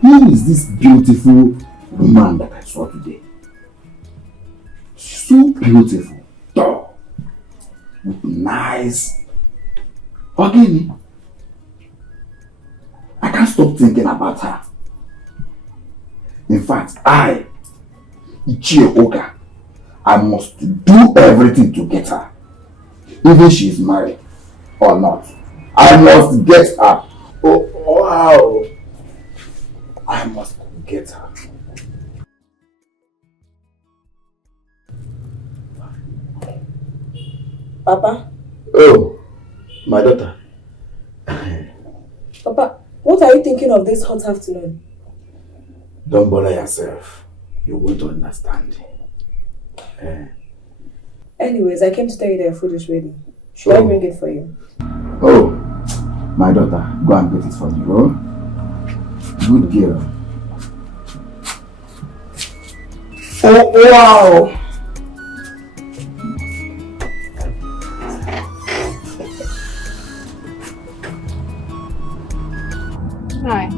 Who is this beautiful woman that I saw today? So beautiful, tall, with nice organic. I can't stop thinking about her. In fact, Ichie Oga, I must do everything to get her. Even she is married or not. I must get her. Oh, wow. I must get her. Papa? Oh, my daughter. Papa, what are you thinking of this hot afternoon? Don't bother yourself. You won't understand. Anyways, I came to tell you that your food is ready. Should I bring it for you? Oh, my daughter, go and get it for me, oh? Good girl. Oh, wow! Hi.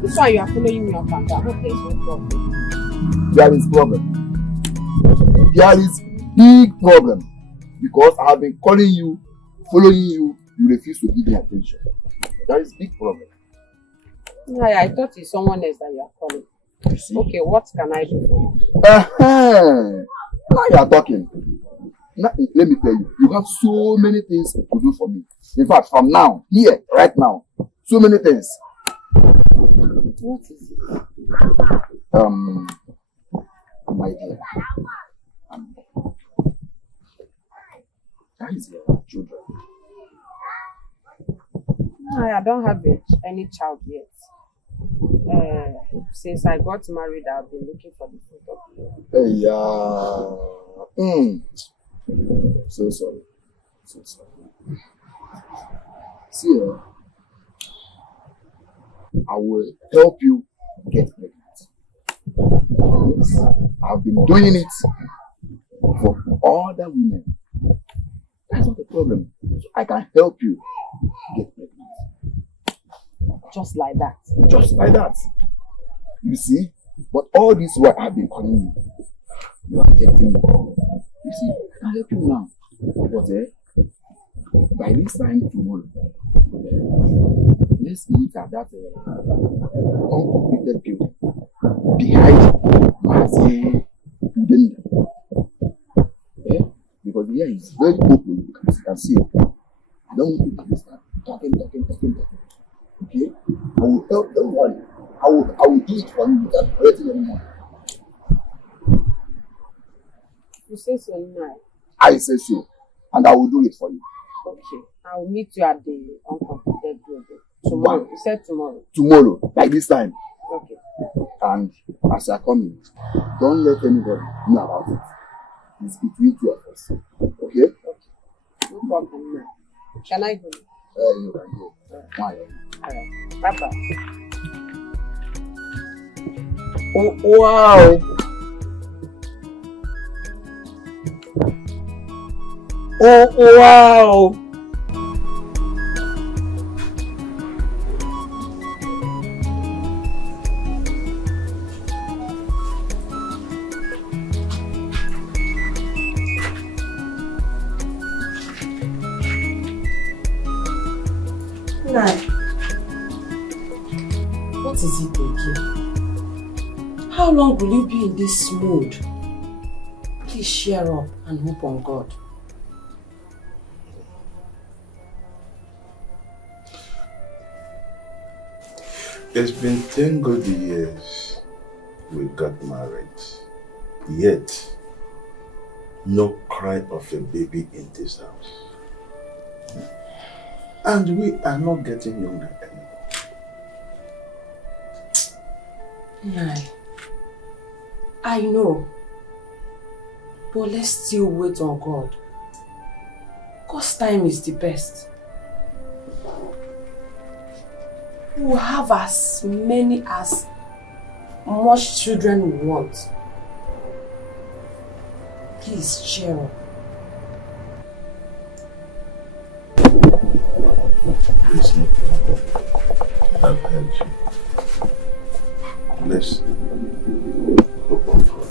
This why you are following me up and down. What is your problem? There is problem. There is big problem. Because I have been calling you, following you, you refuse to give me attention. There is big problem. Hi, I thought it's someone else that you are calling. You see? Okay, what can I do for you? Now you are talking. Now, let me tell you, you have so many things to do for me. In fact, from now, here, right now, so many things. What is it? My dear, that is your children. Hi, I don't have any child yet. Since I got married, I've been looking for the fruit of the womb. So sorry. So sorry. See, I will help you get pregnant. Yes, I've been doing it for other women. That's not the problem. So I can help you get pregnant. Just like that. Just like that. You see? But all this while I've been calling you. You are rejecting me. You see, I can help you now. But by this time tomorrow, let's meet at that uncompleted building behind Mazi Udenda. Yeah? Because the air is very open, as you can see. I don't want you to start talking. Okay? I will help them one. I will do it for you without hurting anyone. You say so now. I say so. And I will do it for you. Okay. I will meet you at the uncompleted building. Tomorrow. You said tomorrow. Tomorrow, like this time. Okay. And as you are coming, don't let anybody know about it. It's between two of us. Okay? No problem now. Can I go? You can go. Why? Alright. Bye-bye. Oh, wow! Oh, wow! What is it again? How long will you be in this mood? Please cheer up and hope on God. It's been 10 good years we got married. Yet, no cry of a baby in this house. And we are not getting younger anymore. Nai, I know. But let's still wait on God. God's time is the best. We will have as much children we want. Please cheer up. There's no problem. I've heard you. Let's hope on God.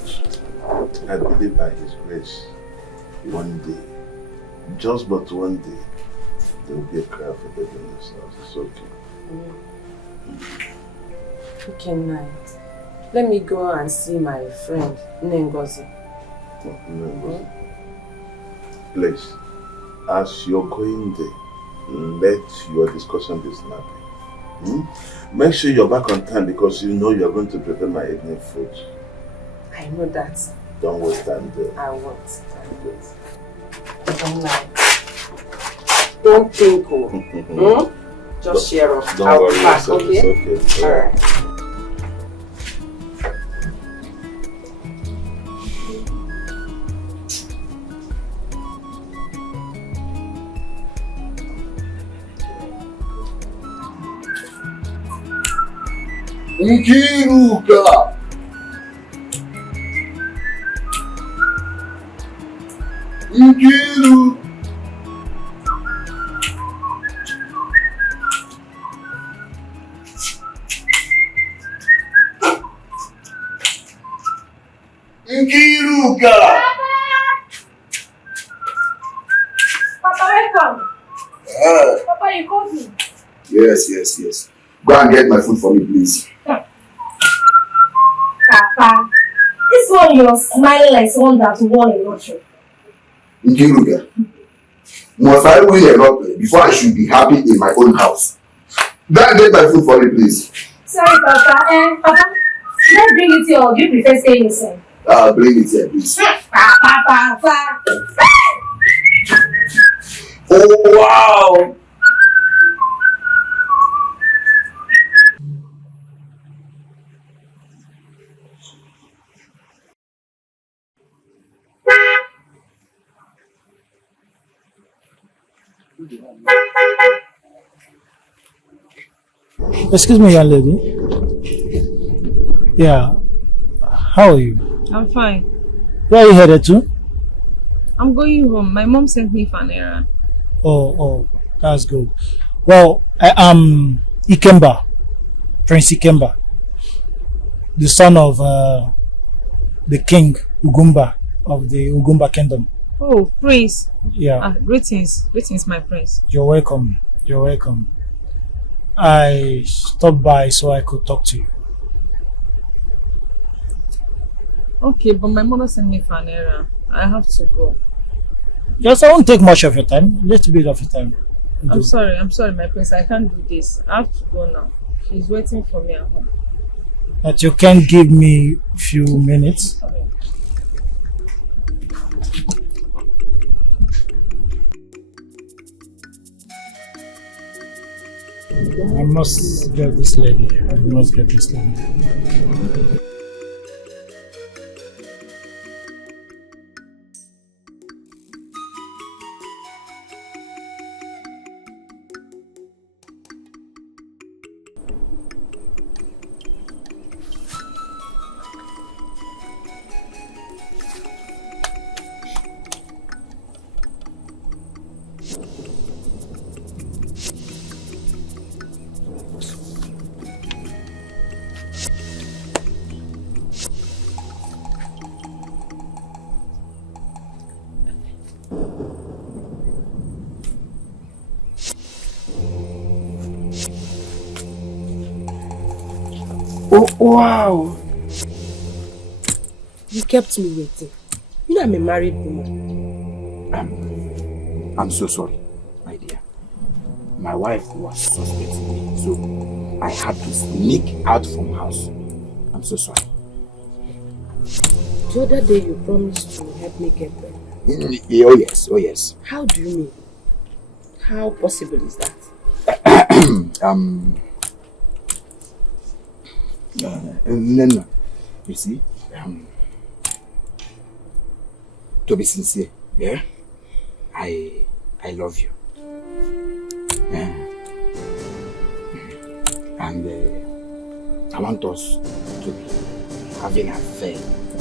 I believe by His grace, one day, just but one day, there will be a cry for baby in this house. It's okay. Okay, night. Let me go and see my friend, Nengozi. Nengozi. Please, as you're going there, let your discussion be snappy. Make sure you're back on time because you know you're going to prepare my evening food. I know that. Don't waste time there. I won't. Don't lie. Don't think, Just share up. Don't worry, it's okay. Alright. Nkiruka! Nkiru! Nkiruka! Papa, welcome. Papa, you called me. Yes. Go and get my food for me, please. Papa, this one you're smiling like someone that won a lottery. Nkiruka, must I win a lottery before I should be happy in my own house? Go and get my food for me, please. Sorry, Papa. Papa, let's bring it here or do you prefer staying inside? Bring it here, please. Papa. Oh, wow! Excuse me, young lady. Yeah. How are you? I'm fine. Where are you headed to? I'm going home. My mom sent me for an errand. Oh, that's good. Well, I am Ikemba, Prince Ikemba, the son of the king Ugumba of the Ugumba kingdom. Oh, Prince. Yeah. Greetings, my prince. You're welcome. I stopped by so I could talk to you. Okay, but my mother sent me for an errand. I have to go. Yes, I won't take much of your time. A little bit of your time. I'm sorry, my prince. I can't do this. I have to go now. She's waiting for me at home. But you can give me a few minutes. Sorry. I must get this lady. Oh, wow. You kept me waiting. You know I'm a married woman. I'm so sorry, my dear. My wife was suspecting me, so I had to sneak out from house. I'm so sorry. The other day you promised to help me get pregnant. Oh yes. How do you mean? How possible is that? No. You see, to be sincere, yeah, I love you. And I want us to be having an affair.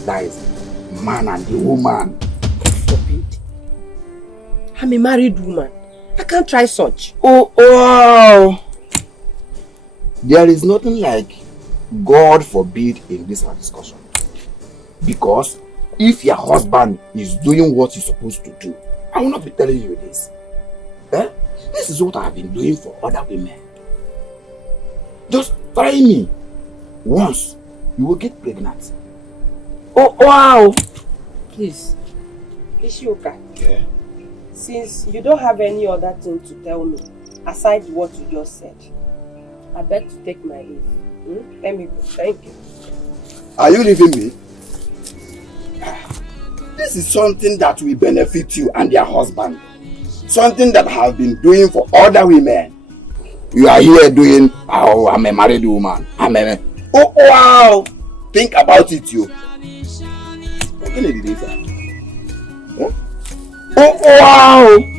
That is man and the woman. God forbid. I'm a married woman. I can't try such. Oh! There is nothing like God forbid in this discussion. Because if your husband is doing what he's supposed to do, I will not be telling you this. This is what I have been doing for other women. Just try me. Once, you will get pregnant. Oh, wow! Please, Ishioka. Yeah. Since you don't have any other thing to tell me, aside what you just said, I beg to take my leave. Let me go. Thank you. Are you leaving me? This is something that will benefit you and your husband. Something that I have been doing for other women. You are here doing, oh, I'm a married woman. Oh, wow! Think about it, you. What can you do? Oh, wow!